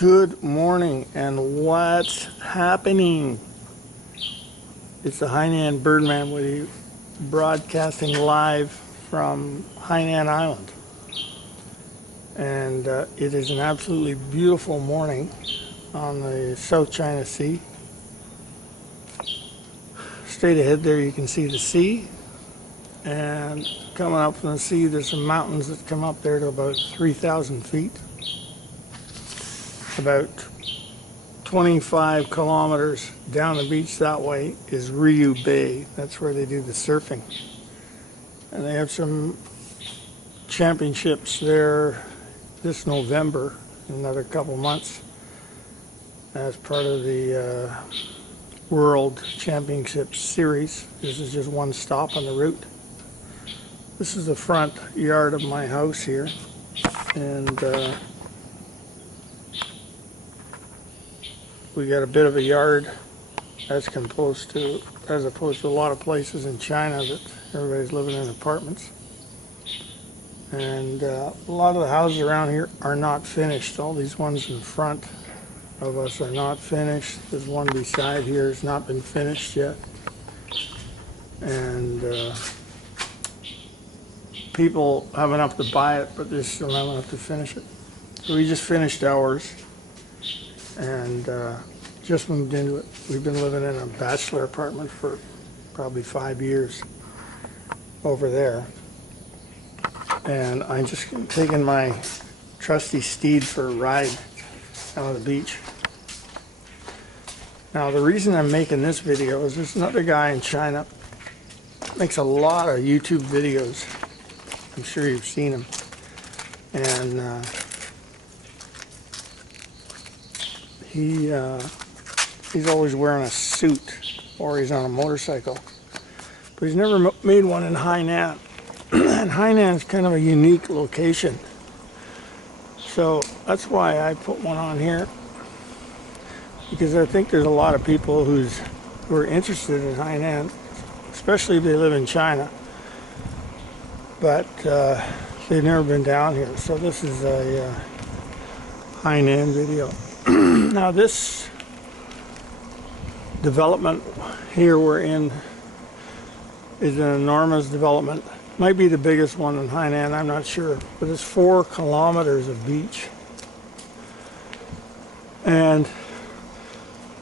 Good morning, and what's happening? It's the Hainan Birdman with you, broadcasting live from Hainan Island. And it is an absolutely beautiful morning on the South China Sea. Straight ahead there you can see the sea, and coming up from the sea there's some mountains that come up there to about 3,000 feet. About 25 kilometers down the beach that way is Ryu Bay. That's where they do the surfing. And they have some championships there this November, in another couple months, as part of the World Championship Series. This is just one stop on the route. This is the front yard of my house here, and we got a bit of a yard as opposed to a lot of places in China that everybody's living in apartments. And a lot of the houses around here are not finished. All these ones in front of us are not finished. There's one beside here has not been finished yet. And people have enough to buy it, but they still have enough to finish it. So we just finished ours, and just moved into it. We've been living in a bachelor apartment for probably 5 years over there. And I'm just taking my trusty steed for a ride down the beach. Now the reason I'm making this video is there's another guy in China, makes a lot of YouTube videos. I'm sure you've seen him. And he's always wearing a suit, or he's on a motorcycle. But he's never made one in Hainan. And Hainan is kind of a unique location. So that's why I put one on here, because I think there's a lot of people who are interested in Hainan, especially if they live in China, but they've never been down here. So this is a Hainan video. Now this development here we're in is an enormous development. Might be the biggest one in Hainan, I'm not sure, but it's 4 kilometers of beach. And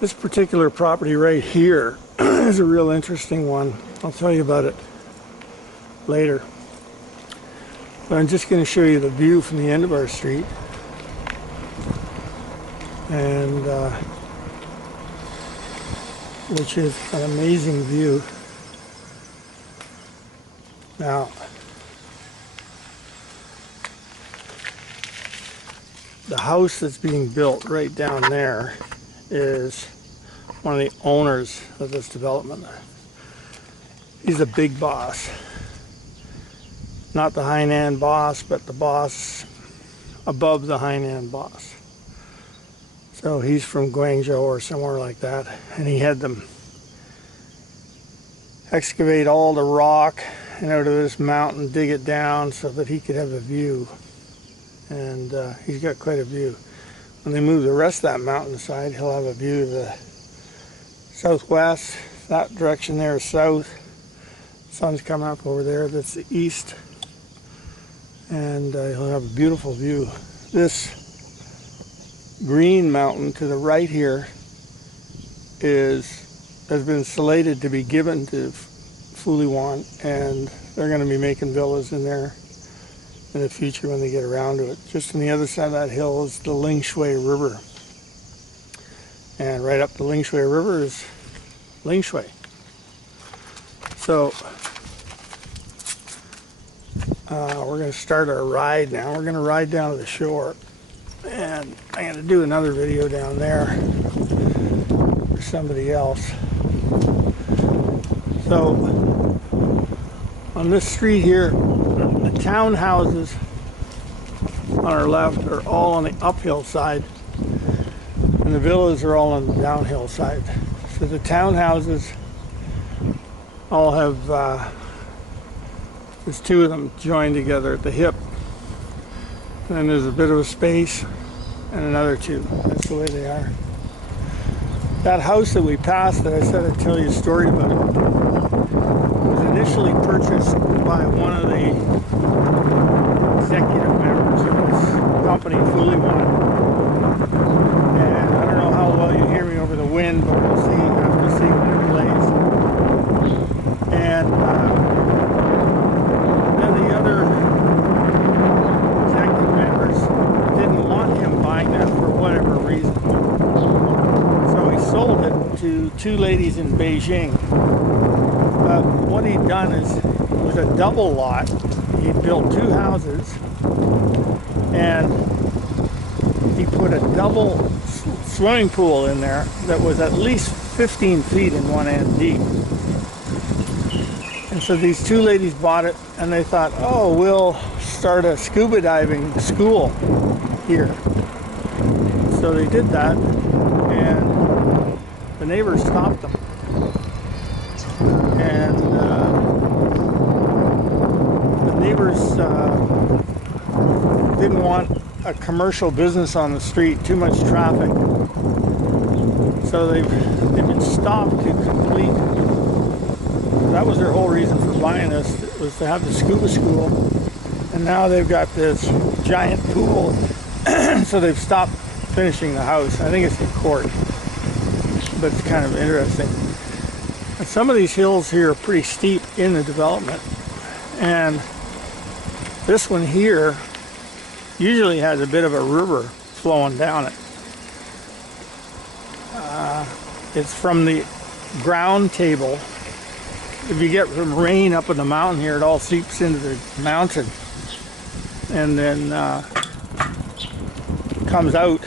this particular property right here is a real interesting one. I'll tell you about it later. But I'm just going to show you the view from the end of our street. And which is an amazing view. Now, the house that's being built right down there is one of the owners of this development. He's a big boss. Not the Hainan boss, but the boss above the Hainan boss. So he's from Guangzhou or somewhere like that, and he had them excavate all the rock and out of this mountain, dig it down so that he could have a view. And he's got quite a view. When they move the rest of that mountainside, he'll have a view of the southwest. That direction there is south. Sun's coming up over there, that's the east. And he'll have a beautiful view. This green mountain to the right here has been slated to be given to Fuliwan, and they're going to be making villas in there in the future when they get around to it. Just on the other side of that hill is the Lingshui River, and right up the Lingshui River is Lingshui. So we're going to start our ride now. We're going to ride down to the shore, and I'm going to do another video down there for somebody else. So on this street here, the townhouses on our left are all on the uphill side, and the villas are all on the downhill side. So the townhouses all have, there's 2 of them joined together at the hip, and then there's a bit of a space and another 2. That's the way they are. That house that we passed that I said I'd tell you a story about was initially purchased by one of the executive members of this company, Fuliwan. And I don't know how well you hear me over the wind, but we'll see, have to see when it plays. And then the other executive members didn't want him buying that for whatever reason. So he sold it to 2 ladies in Beijing. But what he'd done is, it was a double lot. He'd built 2 houses, and he put a double swimming pool in there that was at least 15 feet in one end deep. And so these 2 ladies bought it, and they thought, oh, we'll start a scuba diving school here. So they did that, and the neighbors stopped them. And the neighbors didn't want a commercial business on the street, too much traffic. So they've been stopped to complete. That was their whole reason for buying this, was to have the scuba school. And now they've got this giant pool. So they've stopped finishing the house. I think it's in court, but it's kind of interesting. And some of these hills here are pretty steep in the development, and this one here usually has a bit of a river flowing down it. It's from the ground table. If you get some rain up in the mountain here, it all seeps into the mountain and then comes out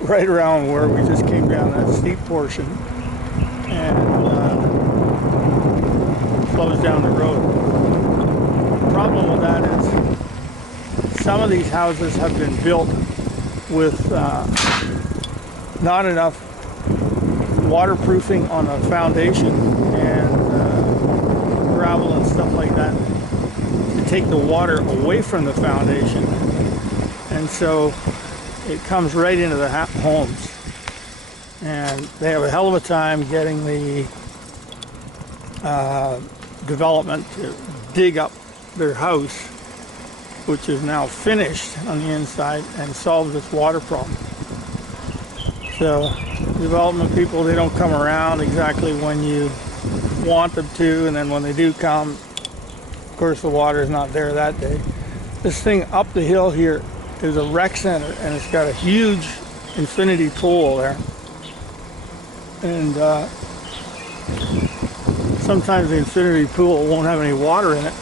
right around where we just came down that steep portion and flows down the road. The problem with that is some of these houses have been built with not enough waterproofing on the foundation and gravel and stuff like that to take the water away from the foundation, and so it comes right into the homes, and they have a hell of a time getting the development to dig up their house, which is now finished on the inside, and solve this water problem. So development people, they don't come around exactly when you want them to, and then when they do come, of course the water is not there that day. This thing up the hill here is a rec center, and it's got a huge infinity pool there, and sometimes the infinity pool won't have any water in it.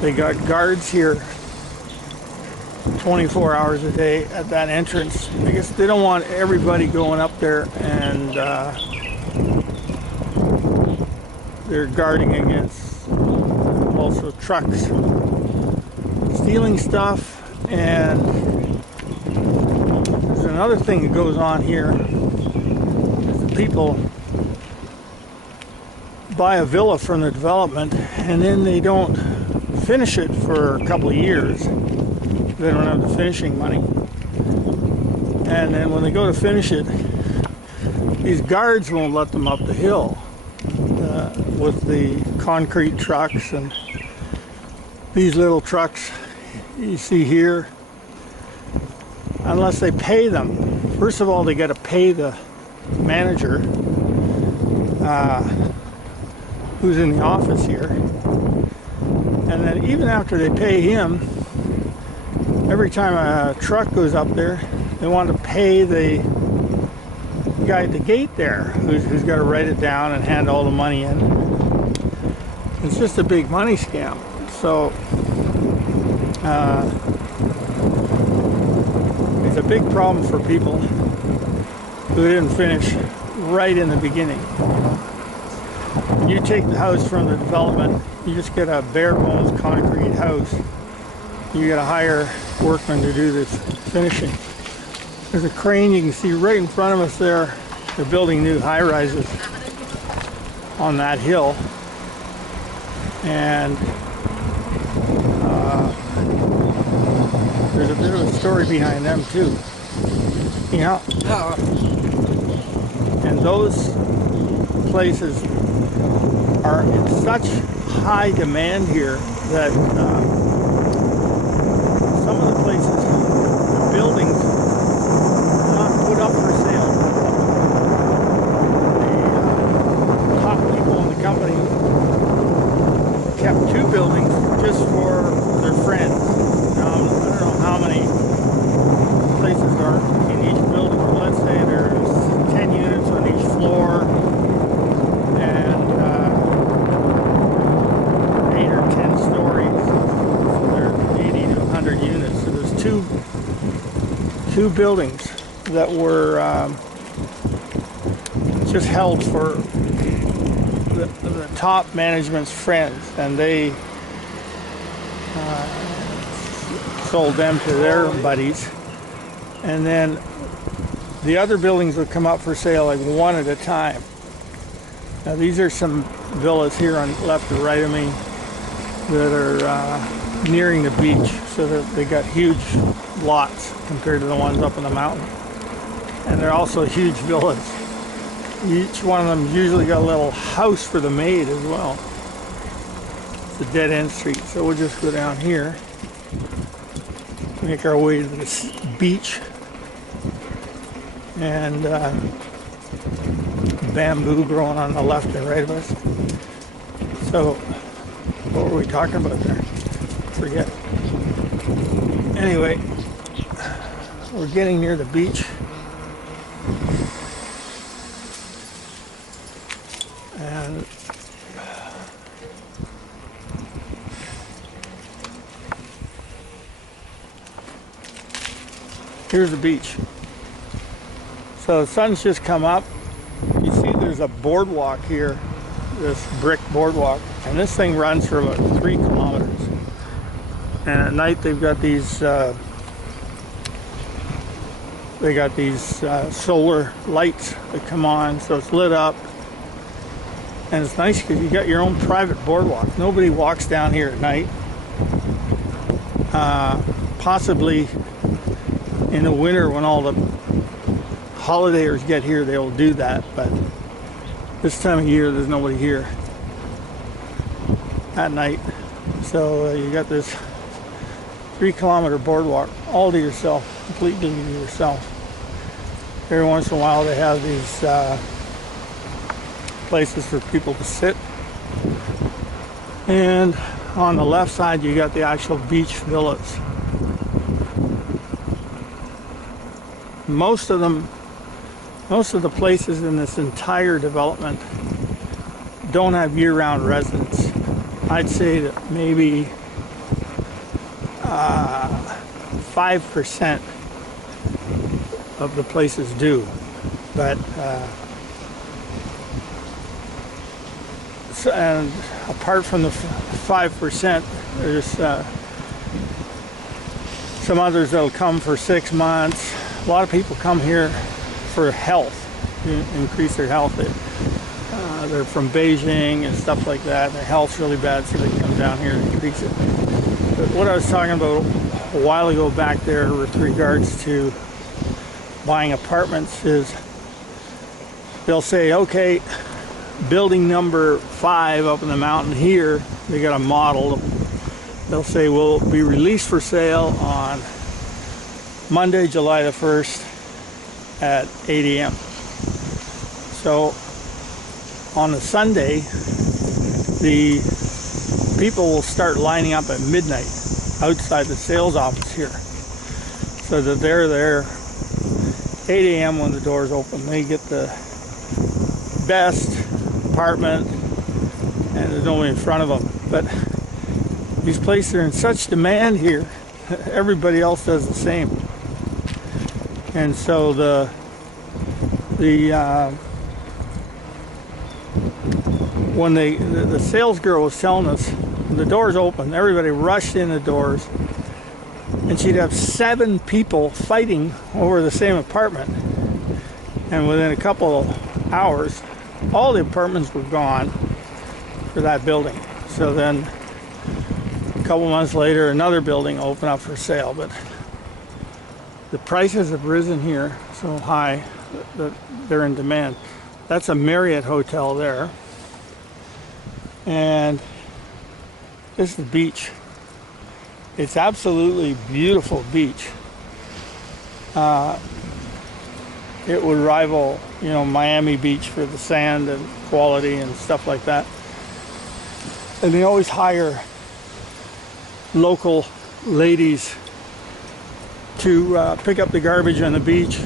They got guards here 24 hours a day at that entrance. I guess they don't want everybody going up there, and they're guarding against also trucks stealing stuff. And there's another thing that goes on here. The people buy a villa from the development, and then they don't finish it for a couple of years. They don't have the finishing money. And then when they go to finish it, these guards won't let them up the hill with the concrete trucks and these little trucks you see here, unless they pay them. First of all, they got to pay the manager who's in the office here, and then even after they pay him, every time a truck goes up there, they want to pay the guy at the gate there who's got to write it down and hand all the money in. It's just a big money scam. So it's a big problem for people who didn't finish right in the beginning. When you take the house from the development, you just get a bare bones concrete house. You got to hire workmen to do this finishing. There's a crane you can see right in front of us there. They're building new high-rises on that hill. And there's a bit of a story behind them too. Yeah. And those places are in such high demand here that some of the places, the buildings, are not put up for sale. The top people in the company kept 2 buildings just for their friends. Now, I don't know how many places are in each building, but let's say there's 10 units on each floor, and 8 or 10 stories, so there's 80 to 100 units. So there's two buildings that were just held for the top management's friends, and they sold them to their buddies, and then the other buildings would come up for sale like one at a time. Now these are some villas here on left and right of me that are nearing the beach, so that they got huge lots compared to the ones up in the mountain, and they're also huge villas. Each one of them usually got a little house for the maid as well. It's a dead-end street, so we'll just go down here, make our way to this beach, and bamboo growing on the left and right of us. So, what were we talking about there? Forget. Anyway, we're getting near the beach. And here's the beach. So the sun's just come up. You see there's a boardwalk here, this brick boardwalk, and this thing runs for about 3 kilometers. And at night they've got these solar lights that come on, so it's lit up. And it's nice because you got your own private boardwalk. Nobody walks down here at night. Possibly in the winter when all the holidayers get here, they'll do that. But this time of year, there's nobody here at night. So you got this 3-kilometer boardwalk all to yourself, completely to yourself. Every once in a while, they have these places for people to sit, and on the left side you got the actual beach villas. Most of the places in this entire development don't have year-round residents. I'd say that maybe 5% of the places do, but and apart from the 5%, there's some others that'll come for 6 months. A lot of people come here for health, increase their health. They're from Beijing and stuff like that. Their health's really bad, so they come down here and increase it. But what I was talking about a while ago back there with regards to buying apartments is they'll say, okay, building number 5 up in the mountain here, they got a model. They'll say, will be released for sale on Monday, July the 1st at 8 a.m. So on a Sunday, the people will start lining up at midnight outside the sales office here, so that they're there 8 a.m. when the doors open. They get the best apartment, and there's nobody in front of them. But these places are in such demand here, everybody else does the same. And so the sales girl was telling us, when the doors opened, everybody rushed in the doors, and she'd have 7 people fighting over the same apartment. And within a couple of hours, all the apartments were gone for that building. So then a couple months later, another building opened up for sale, but the prices have risen here so high that they're in demand. That's a Marriott hotel there. And this is the beach. It's absolutely beautiful beach. It would rival, you know, Miami Beach for the sand and quality and stuff like that. And they always hire local ladies to pick up the garbage on the beach.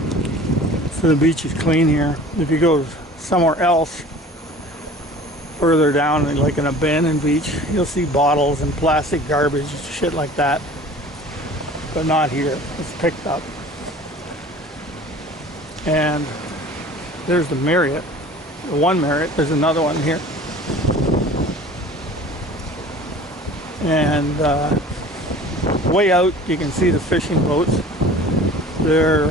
So the beach is clean here. If you go somewhere else, further down, like an abandoned beach, you'll see bottles and plastic garbage, shit like that. But not here. It's picked up. And there's the Marriott, the one Marriott. There's another one here. And way out, you can see the fishing boats. They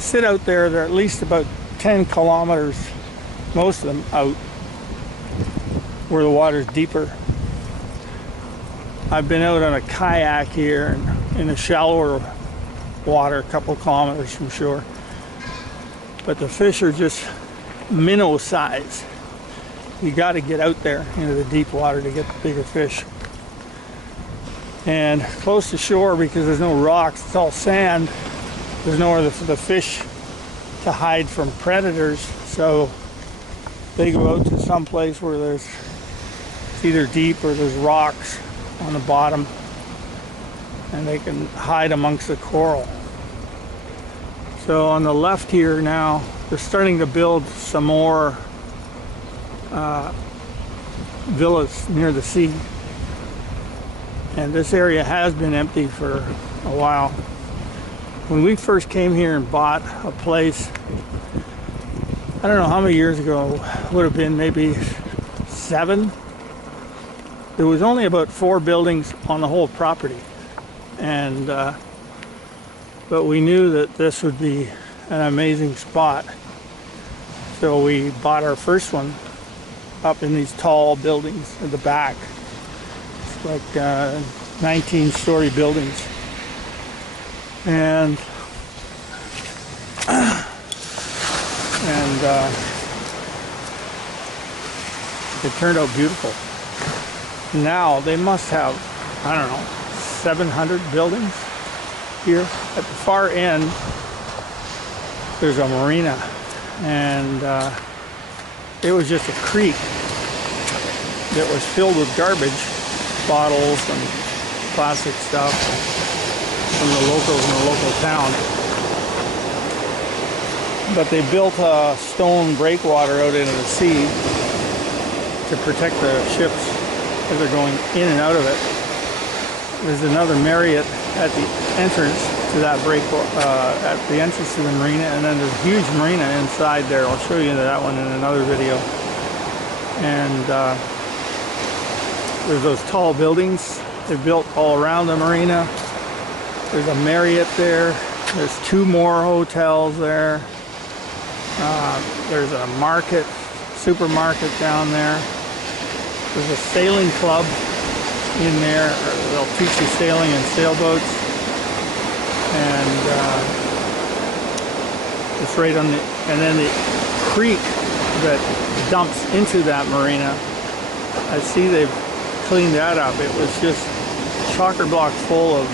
sit out there. They're at least about 10 kilometers, most of them, out where the water's deeper. I've been out on a kayak here in the shallower water, a couple of kilometers from shore. But the fish are just minnow size. You got to get out there into the deep water to get the bigger fish. And close to shore, because there's no rocks, it's all sand, there's nowhere for the fish to hide from predators, so they go out to some place where there's it's either deep or there's rocks on the bottom, and they can hide amongst the coral. So on the left here now, they're starting to build some more villas near the sea. And this area has been empty for a while. When we first came here and bought a place, I don't know how many years ago, it would have been maybe 7. There was only about 4 buildings on the whole property. And but we knew that this would be an amazing spot. So we bought our first one up in these tall buildings at the back. It's like 19-story buildings. And it turned out beautiful. Now they must have, I don't know, 700 buildings here. At the far end, there's a marina, and it was just a creek that was filled with garbage, bottles and plastic stuff from the locals in the local town. But they built a stone breakwater out into the sea to protect the ships as they're going in and out of it. There's another Marriott at the entrance to that at the entrance to the marina, and then there's a huge marina inside there. I'll show you that one in another video. And there's those tall buildings they built all around the marina. There's a Marriott there. There's 2 more hotels there. There's a market, supermarket down there. There's a sailing club in there. They'll teach you sailing in sailboats. And it's right on the, and then the creek that dumps into that marina, I see they've cleaned that up. It was just chock-a-block full of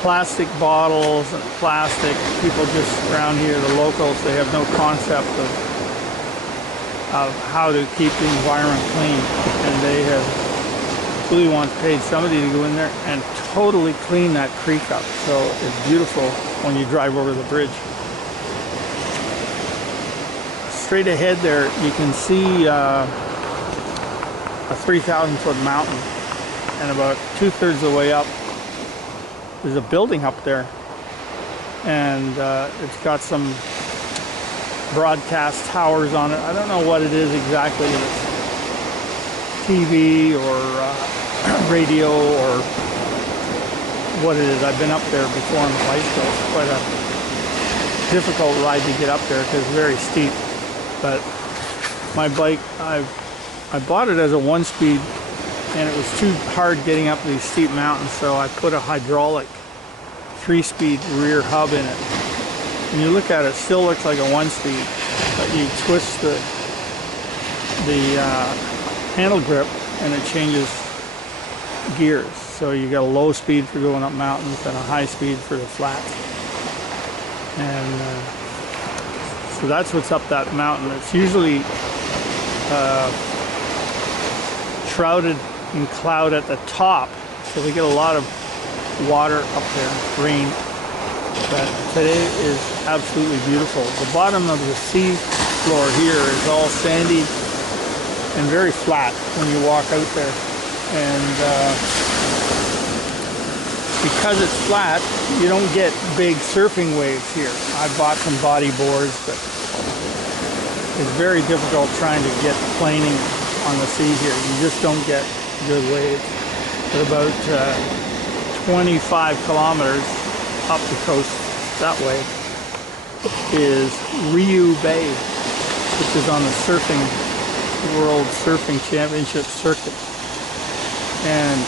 plastic bottles and plastic. People just around here, the locals, they have no concept of how to keep the environment clean. And they have, Fuliwan paid somebody to go in there and totally clean that creek up. So it's beautiful when you drive over the bridge. Straight ahead there, you can see a 3,000-foot mountain, and about 2/3 of the way up, there's a building up there, and it's got some broadcast towers on it. I don't know what it is exactly. If it's TV or radio or what it is. I've been up there before on the bicycle. It's quite a difficult ride to get up there because it's very steep. But my bike, I bought it as a 1-speed, and it was too hard getting up these steep mountains, so I put a hydraulic 3-speed rear hub in it. When you look at it, it still looks like a 1-speed, but you twist the handle grip and it changes gears. So you got a low speed for going up mountains and a high speed for the flats. And so that's what's up that mountain. It's usually shrouded in cloud at the top, so we get a lot of water up there, rain. But today is absolutely beautiful. The bottom of the sea floor here is all sandy and very flat when you walk out there. And because it's flat, you don't get big surfing waves here. I bought some body boards, but it's very difficult trying to get planing on the sea here. You just don't get good waves. But about 25 kilometers up the coast that way is Ryu Bay, which is on the World Surfing Championship circuit. And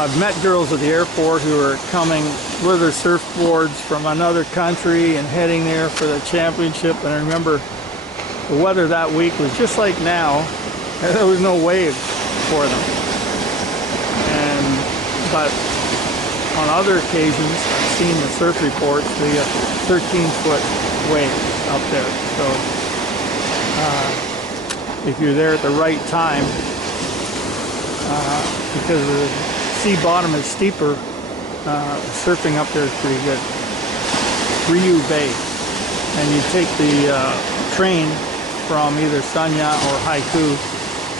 I've met girls at the airport who are coming with their surfboards from another country and heading there for the championship. And I remember the weather that week was just like now, and there was no waves for them. But on other occasions, I've seen the surf reports, the 13-foot wave up there. So if you're there at the right time, because the sea bottom is steeper, surfing up there is pretty good. Ryu Bay. And you take the train from either Sanya or Haiku,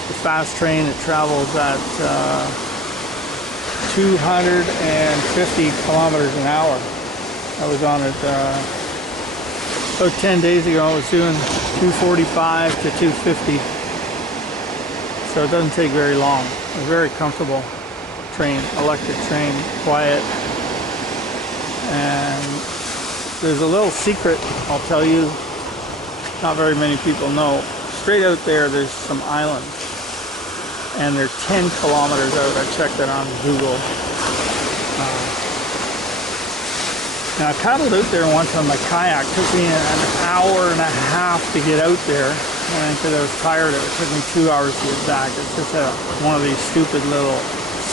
the fast train. It travels at 250 kilometers an hour. I was on it about 10 days ago. I was doing 245 to 250. So it doesn't take very long. A very comfortable train, electric train, quiet. And there's a little secret I'll tell you, not very many people know. Straight out there's some islands. And they're 10 kilometers out. I checked it on Google. And I paddled out there once on my kayak. It took me an hour and a half to get out there. And because I was tired, it took me 2 hours to get back. It's just one of these stupid little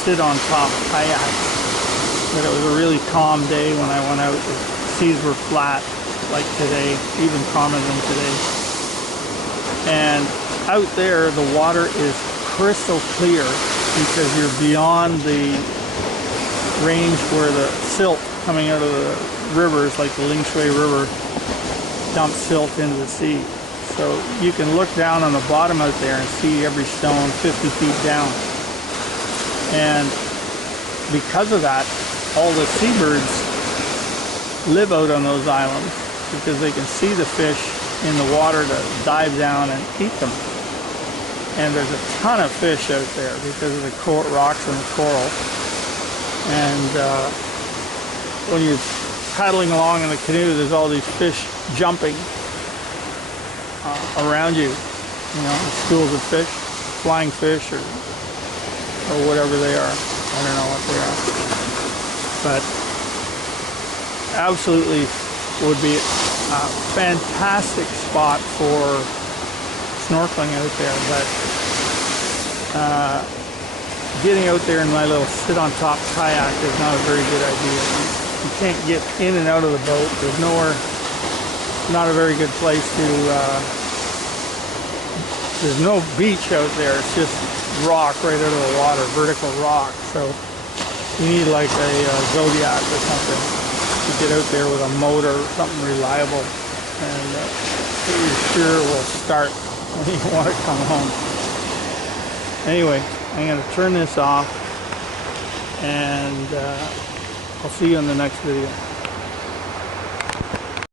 sit-on-top kayaks. But it was a really calm day when I went out. The seas were flat, like today, even calmer than today. And out there, the water is crystal clear because you're beyond the range where the silt coming out of the rivers, like the Lingshui River, dumps silt into the sea. So you can look down on the bottom out there and see every stone 50 feet down. And because of that, all the seabirds live out on those islands because they can see the fish in the water to dive down and eat them. And there's a ton of fish out there because of the rocks and the coral. And when you're paddling along in the canoe, there's all these fish jumping around you. You know, schools of fish, flying fish, or whatever they are. I don't know what they are. But absolutely would be a fantastic spot for snorkeling out there, but getting out there in my little sit-on-top kayak is not a very good idea. You can't get in and out of the boat. There's nowhere, not a very good place to, there's no beach out there. It's just rock right out of the water, vertical rock. So you need like a Zodiac or something to get out there with a motor, something reliable, and you're sure it will start when you want to come home. Anyway, I'm going to turn this off, and I'll see you in the next video.